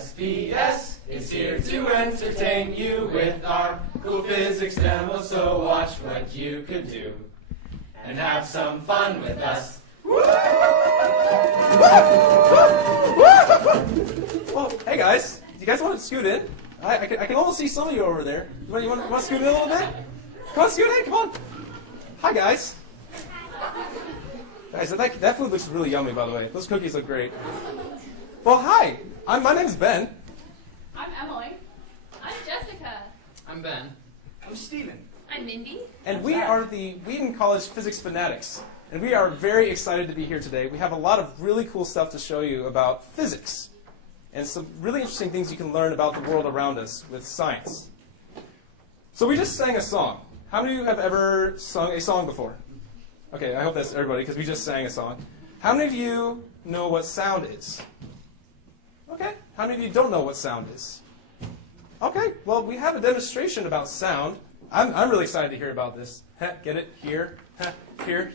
SPS is here to entertain you with our cool physics demo, so watch what you could do and have some fun with us. Well, hey guys, do you guys want to scoot in? I can almost see some of you over there. You want to scoot in a little bit? Come on, scoot in, come on. Hi guys. Guys, that food looks really yummy, by the way. Those cookies look great. Well, hi. My name's Ben. I'm Emily. I'm Jessica. I'm Ben. I'm Steven. I'm Mindy. And we are the Wheaton College Physics Fanatics. And we are very excited to be here today. We have a lot of really cool stuff to show you about physics and some really interesting things you can learn about the world around us with science. So we just sang a song. How many of you have ever sung a song before? Okay, I hope that's everybody because we just sang a song. How many of you know what sound is? Okay, how many of you don't know what sound is? Okay, well, we have a demonstration about sound. I'm really excited to hear about this. Get it? Here? Here?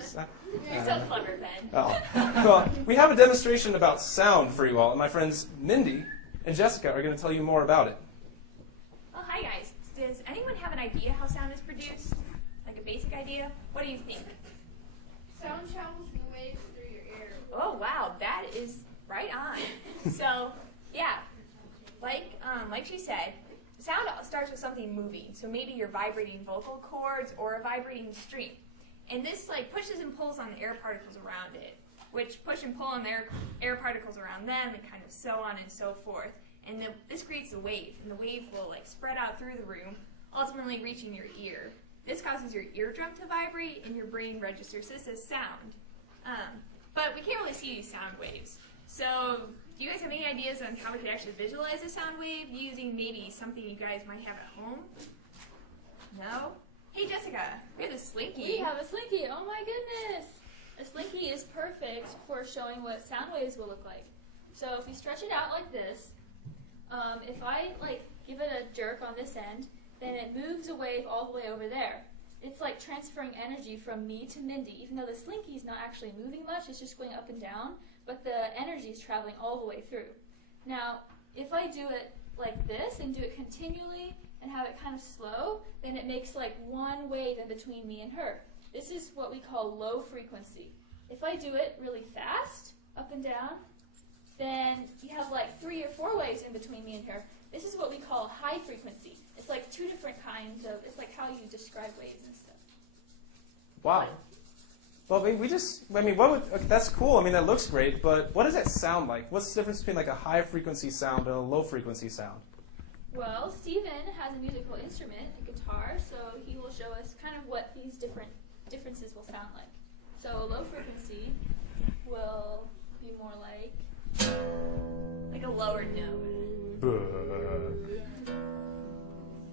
You're so clever, Ben. Oh. Well, we have a demonstration about sound for you all, and my friends Mindy and Jessica are going to tell you more about it. Well, hi guys. Does anyone have an idea how sound is produced? Like a basic idea? What do you think? Sound travels in waves through your ear. Oh wow, that is right on. So, yeah, like she said, sound starts with something moving. So maybe you're vibrating vocal cords or a vibrating string. And this pushes and pulls on the air particles around it, which push and pull on the air particles around them, and kind of so on and so forth. And this creates a wave, and the wave will spread out through the room, ultimately reaching your ear. This causes your eardrum to vibrate, and your brain registers this as sound. But we can't really see these sound waves. So do you guys have any ideas on how we could actually visualize a sound wave using maybe something you guys might have at home? No? Hey Jessica, we have a slinky. We have a slinky. Oh my goodness. A slinky is perfect for showing what sound waves will look like. So if you stretch it out like this, if I give it a jerk on this end, then it moves a wave all the way over there. It's like transferring energy from me to Mindy, even though the slinky is not actually moving much, it's just going up and down, but the energy is traveling all the way through. Now, if I do it like this and do it continually and have it kind of slow, then it makes one wave in between me and her. This is what we call low frequency. If I do it really fast, up and down, then you have 3 or 4 waves in between me and her. This is what we call high frequency. It's like 2 different kinds of, it's like how you describe waves and stuff. Wow. Well, okay, that's cool. I mean, that looks great, but what does that sound like? What's the difference between a high frequency sound and a low frequency sound? Well, Steven has a musical instrument, a guitar, so he will show us kind of what these differences will sound like. So a low frequency will be more like a lower note.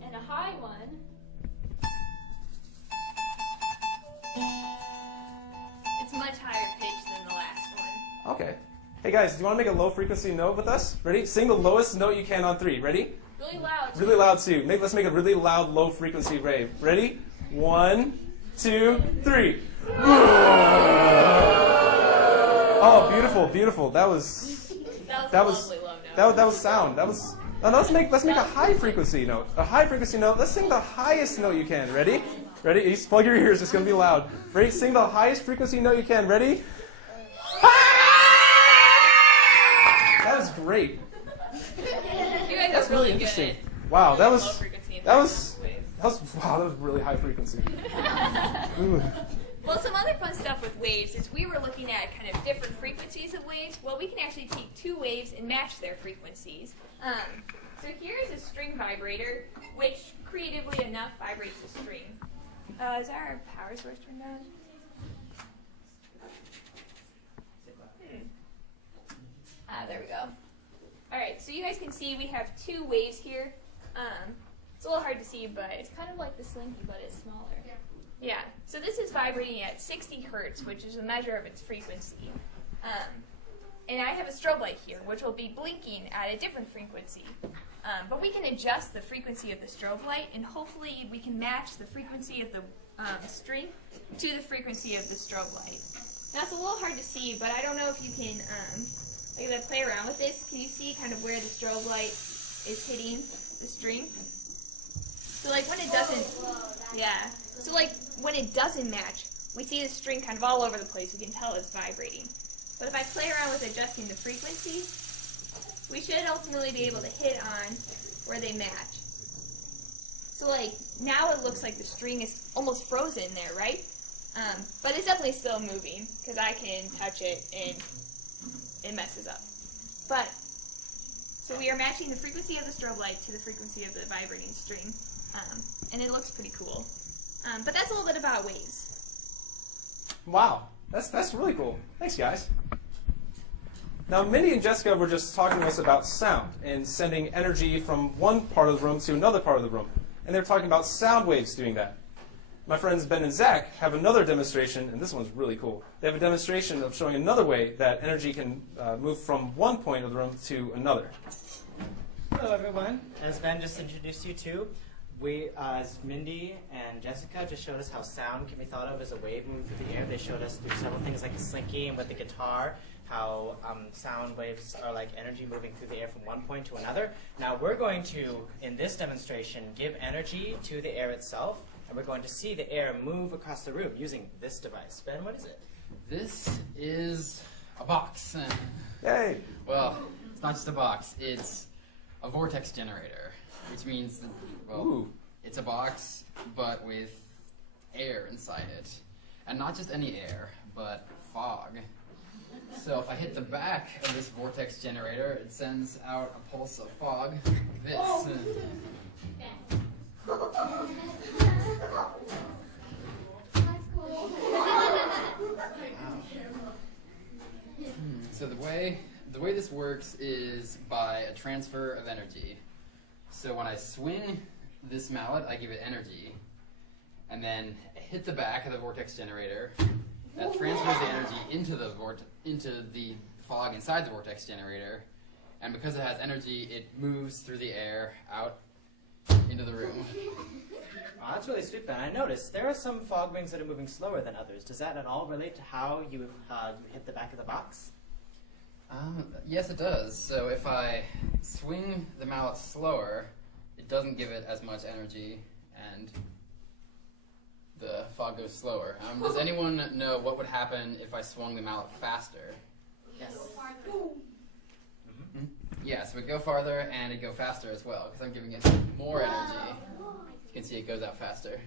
And a high one It's much higher pitched than the last one. Okay. Hey guys, do you want to make a low frequency note with us? Ready? Sing the lowest note you can on 3. Ready? really loud. Really loud too. Let's make a really loud low frequency wave. Ready? 1, 2, 3. Oh, beautiful, beautiful. That was sound. Now let's make a high frequency note. A high frequency note. Let's sing the highest note you can. Ready? Ready? Just plug your ears. It's gonna be loud. Ready? Sing the highest frequency note you can. Ready? That was great. You guys That's are really interesting. good. Wow, that Low was frequency and that high was wow, that was really high frequency. Ooh. Well, some other fun stuff with waves is we were looking at kind of different frequencies of waves. Well, we can actually take 2 waves and match their frequencies. So here's a string vibrator, which creatively enough vibrates a string. Is our power source turned on? There we go. All right, so you guys can see we have 2 waves here. It's a little hard to see, but It's kind of like the slinky, but it's smaller. yeah. So this is vibrating at 60 hertz, which is a measure of its frequency. And I have a strobe light here, which will be blinking at a different frequency. But we can adjust the frequency of the strobe light, and hopefully we can match the frequency of the string to the frequency of the strobe light. Now it's a little hard to see, but I don't know if you can like if I play around with this, can you see kind of where the strobe light is hitting the string? So like when it doesn't, yeah. So like when it doesn't match, we see the string kind of all over the place. We can tell it's vibrating. But if I play around with adjusting the frequency, we should ultimately be able to hit on where they match. So like now it looks like the string is almost frozen there, right? But it's definitely still moving because I can touch it and it messes up. But so we are matching the frequency of the strobe light to the frequency of the vibrating string, and it looks pretty cool. But that's a little bit about waves. Wow, that's really cool. Thanks, guys. Now, Mindy and Jessica were just talking to us about sound and sending energy from one part of the room to another part of the room. And they're talking about sound waves doing that. My friends Ben and Zach have another demonstration, and this one's really cool. They have a demonstration of showing another way that energy can move from one point of the room to another. Hello, everyone. As Ben just introduced you to, as Mindy and Jessica just showed us how sound can be thought of as a wave moving through the air. They showed us through several things like the slinky and with the guitar, how sound waves are like energy moving through the air from one point to another. Now we're going to, in this demonstration, give energy to the air itself, and we're going to see the air move across the room using this device. Ben, what is it? This is a box. Yay! Well, it's not just a box. It's a vortex generator, which means that, well, Ooh. it's a box, but with air inside it. And not just any air, but fog. So if I hit the back of this vortex generator, it sends out a pulse of fog like this. So the way this works is by a transfer of energy. So when I swing this mallet, I give it energy, and then hit the back of the vortex generator. That transfers the energy into the fog inside the vortex generator, and because it has energy, it moves through the air out into the room. Oh, that's really sweet, Ben. I noticed there are some fog rings that are moving slower than others. Does that at all relate to how you hit the back of the box? Yes, it does. So if I swing the mallet slower, it doesn't give it as much energy, and the fog goes slower. Does anyone know what would happen if I swung the mallet faster? Yes. Mm-hmm. Yeah, so it would go farther and it'd go faster as well, because I'm giving it more energy. You can see it goes out faster.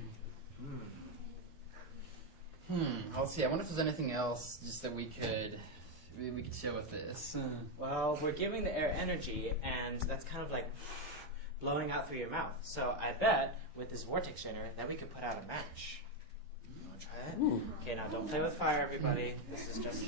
Let's see. I wonder if there's anything else just that we could show with this. Well, we're giving the air energy, and that's kind of like blowing out through your mouth. So I bet with this vortex generator that we could put out a match. You want to try it? Ooh. Okay, now don't play with fire, everybody. This is just...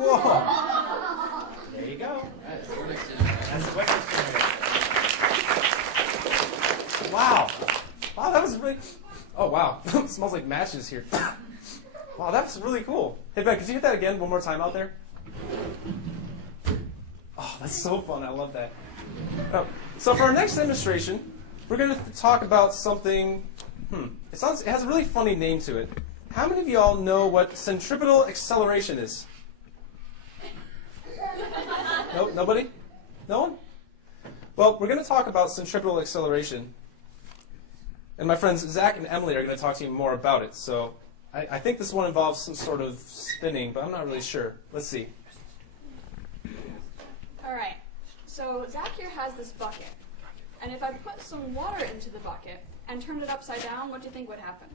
Whoa! There you go. That's vortex generator. That's the vortex generator. Wow! Wow, that was really... Oh, wow. It smells like matches here. Wow, that's really cool. Hey, Ben, could you hit that again one more time out there? Oh, that's so fun. I love that. So for our next demonstration, we're going to talk about something... It has a really funny name to it. How many of y'all know what centripetal acceleration is? Nope, nobody? No one? Well, we're going to talk about centripetal acceleration. And my friends Zach and Emily are going to talk to you more about it. So I think this one involves some sort of spinning, but I'm not really sure. Let's see. All right. So Zach here has this bucket. And if I put some water into the bucket and turned it upside down, what do you think would happen?